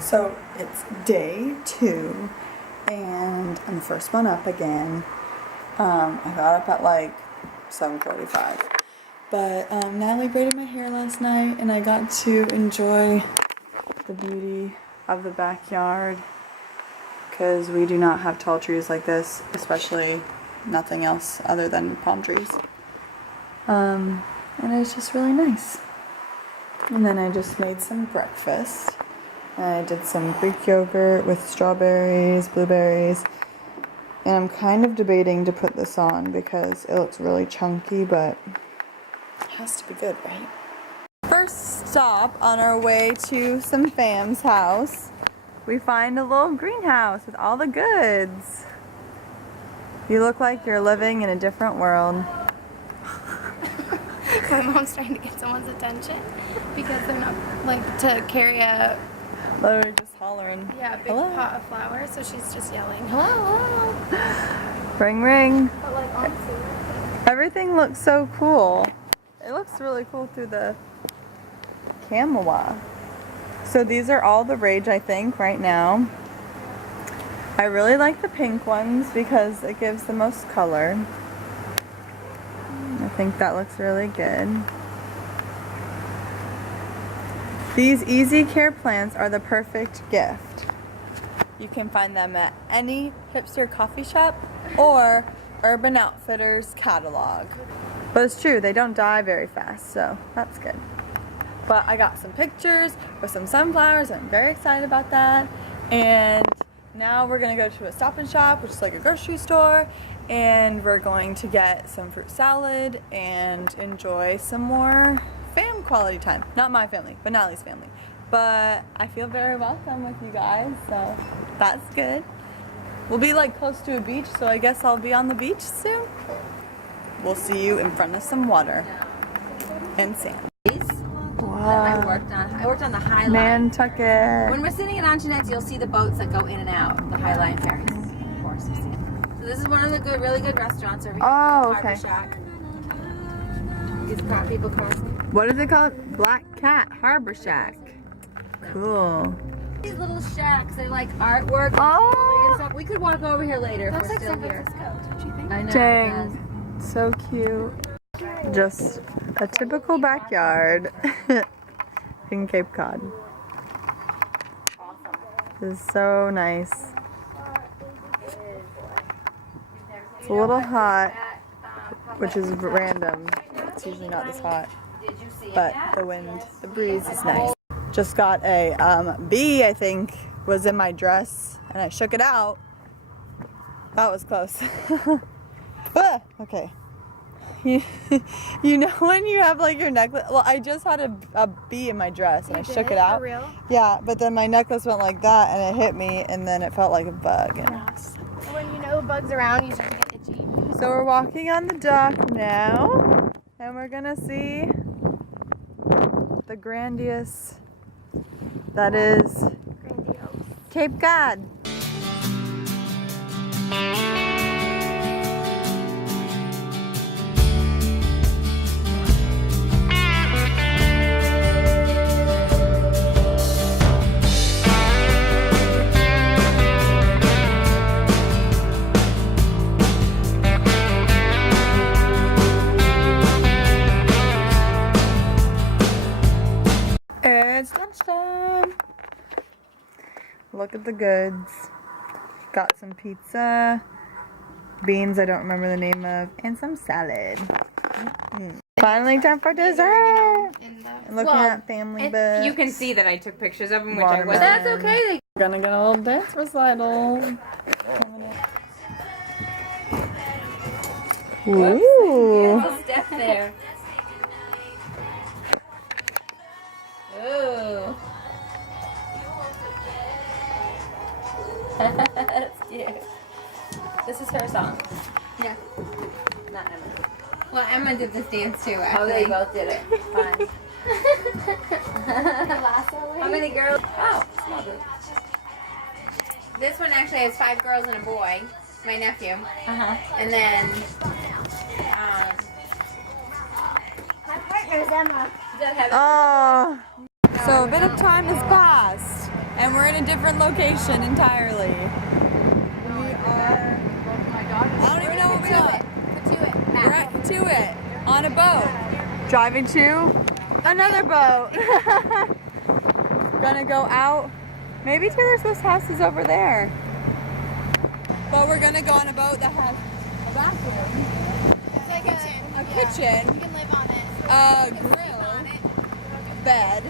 So it's day 2 and I'm the first one up again. I got up at like 7:45. But Natalie braided my hair last night and I got to enjoy the beauty of the backyard because we do not have tall trees like this, especially nothing else other than palm trees. And it was just really nice. And then I just made some breakfast. I did some Greek yogurt with strawberries, blueberries, and I'm kind of debating to put this on because it looks really chunky, but it has to be good, right? First stop on our way to some fam's house, we find a little greenhouse with all the goods. You look like you're living in a different world. My mom's trying to get someone's attention because they're not, like, to carry a... Literally just hollering. Yeah, a big Hello? pot of flowers, so she's just yelling, hello, hello. Ring, ring. But, like, honestly, Everything looks so cool. It looks really cool through the camera. So these are all the rage, I think, right now. I really like the pink ones because it gives the most color. I think that looks really good. These easy care plants are the perfect gift. You can find them at any hipster coffee shop or Urban Outfitters catalog. But it's true, they don't die very fast, so that's good. But I got some pictures with some sunflowers and I'm very excited about that. And now we're gonna go to a Stop and Shop, which is like a grocery store, and we're going to get some fruit salad and enjoy some more fam quality time. Not my family, but Natalie's family. But I feel very welcome with you guys, so that's good. We'll be like close to a beach, so I guess I'll be on the beach soon. We'll see you in front of some water and sand. Wow. I worked on the High Line. Nantucket. When we're sitting at Antoinette's, you'll see the boats that go in and out, the High Line ferries. Of course, you've seen them. So this is one of the good, really good restaurants over here. Oh, okay. Harbor Shack. These people crossing. What is it called? Black Cat Harbor Shack. Cool. These little shacks, they're like artwork. Oh. And stuff. We could walk over here later if that's we're like still San here. Francisco, don't you think? I know. Dang. So cute. Just a typical backyard in Cape Cod. This is so nice. It's a little hot, which is random. It's usually not this hot, but the wind, the breeze is nice. Just got a bee, I think, was in my dress, and I shook it out. That was close. Ah, okay. You know when you have like your necklace? Well, I just had a bee in my dress and I shook it out. For real? Yeah, but then my necklace went like that and it hit me and then it felt like a bug. And When you know bugs around, you start to get itchy. so we're walking on the dock now and we're gonna see the grandiose that is Grandiose. Cape Cod. It's lunchtime. Look at the goods. Got some pizza, beans I don't remember the name of, and some salad. Finally time for dessert. And looking at family bits. You can see that I took pictures of them, which Watermelon. I was. That's okay. We're gonna get a little dance recital. Ooh. There's a step there. Ooh. That's cute. This is her song. Yeah. Not Emma. Well, Emma did this dance too, actually. Oh, they both did it. Fine. How many girls? Oh, small group. This one actually has 5 girls and a boy, my nephew. Uh-huh. And then, My partner's Emma. Oh. So a bit of time has passed And we're in a different location entirely. We are, I don't even know what we are. We're at Katuitt on a boat. Driving to another boat. Gonna go out. Maybe Taylor Swift's house is over there. But we're gonna go on a boat that has a bathroom, It's like a You kitchen, can live on it. a You can sleep grill, on it. bed.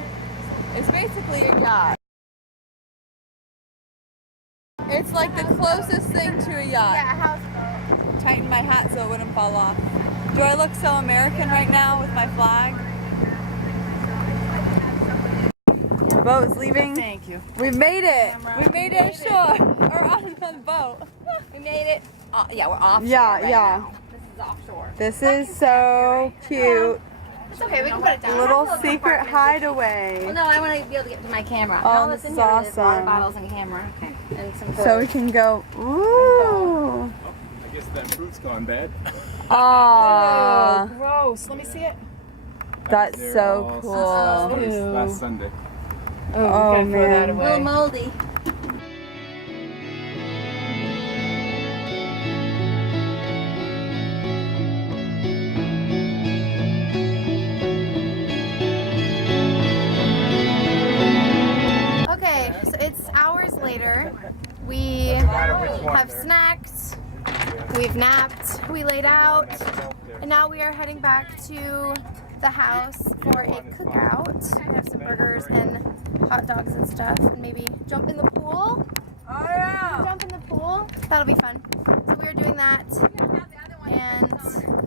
It's basically a yacht. It's like the closest thing to a yacht. Yeah, a houseboat. Tighten my hat so it wouldn't fall off. Do I look so American right now with my flag? The boat is leaving. Thank you. We made it. We made it ashore. Or on the boat. We made it. Yeah, we're offshore. Yeah, right yeah. now. This is offshore. This is so cute. It's okay, we can put it A down. little secret hideaway. Well, no, I want to be able to get to my camera. Oh, All this that's is in here is water awesome. bottles and camera. Okay. And some So we can go. Ooh. I guess that fruit's gone bad. Aww. Gross. Let me see it. That's They're so all cool. since last Sunday. Oh, gotta throw that man. a little moldy. Okay, so it's hours later. We have snacked, we've napped, we laid out, and now we are heading back to the house for a cookout. We have some burgers and hot dogs and stuff, and maybe jump in the pool. Oh, yeah. Jump in the pool. That'll be fun. So we are doing that, and